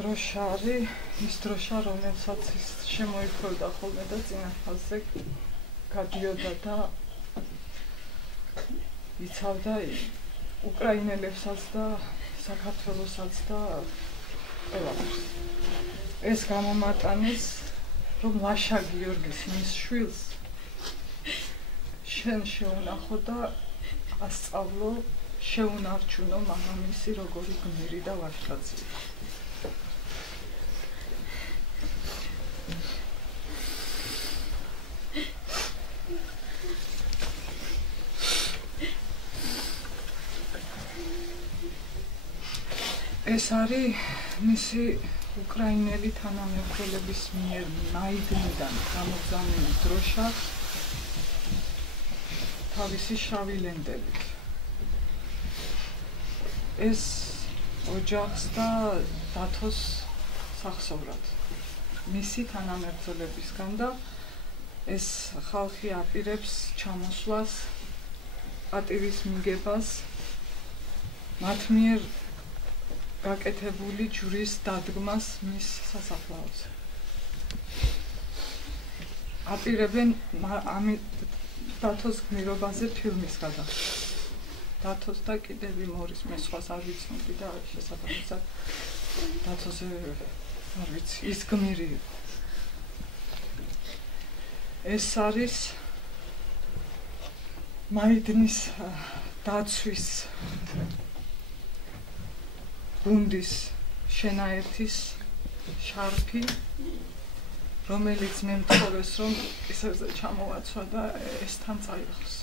დროშა არის ის დროშა, რომელსაც ის შემოიფროდა ხოლმე და წინა ხაზზე გადიოდა და იცავდა უკრაინელებსაც და საქართველოსაც და ყველაფერს. ეს გამომატანეს, რომ ლაშა გიორგის მის შვილს შენ შეუნახო და ასწავლო, შეუნარჩუნო მამამისი როგორი გმირი და ვაჟკაცია. ეს არის მისი უკრაინელი თანამებრძოლების მიერ მაიდნიდან გამოგზავნილი დროშა თავისი შავი ლენტებით. ეს ოჯახს და დათოს სახსოვრად მისი თანამებრძოლებისგან და ეს ხალხი აპირებს ჩამოსვლას, პატივის მიგებას, მათ მიერ გაკეთებული ჯვრის დადგმას მის სასაფლაოზე. აპირებენ დათოს გმირობაზე ფილმის გადაღებას. დათოს და კიდევ იმ ორის მე სხვას არ ვიცნობდი და შესაბამისად დათოზე არ ვიცი, ის გმირი იყო. ეს არის მაიდნის დაცვის გუნდის შენაერთის შარფი, რომელიც მე მთხოვეს, რომ ისევზე ჩამოვაცვა და ესთან წაიღოს.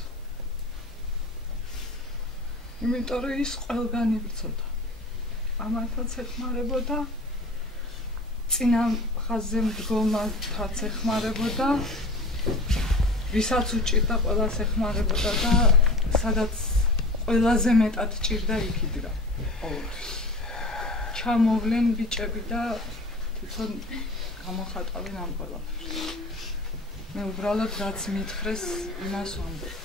იმიტომ რომ ის ყველგან იბრძოდა. ამათაც ეხმარებოდა, წინა ხაზზე მდგომათაც ეხმარებოდა, ვისაც უჭირდა ყველას ეხმარებოდა და სადაც ყველაზე მეტად ჭირდა იქ იდგა ყოველთვის. ჩამოვლენ ბიჭები და თვითონ გამოხატავენ ამ ყველაფერს. მე უბრალოდ რაც მითხრეს, იმას ვამბობ.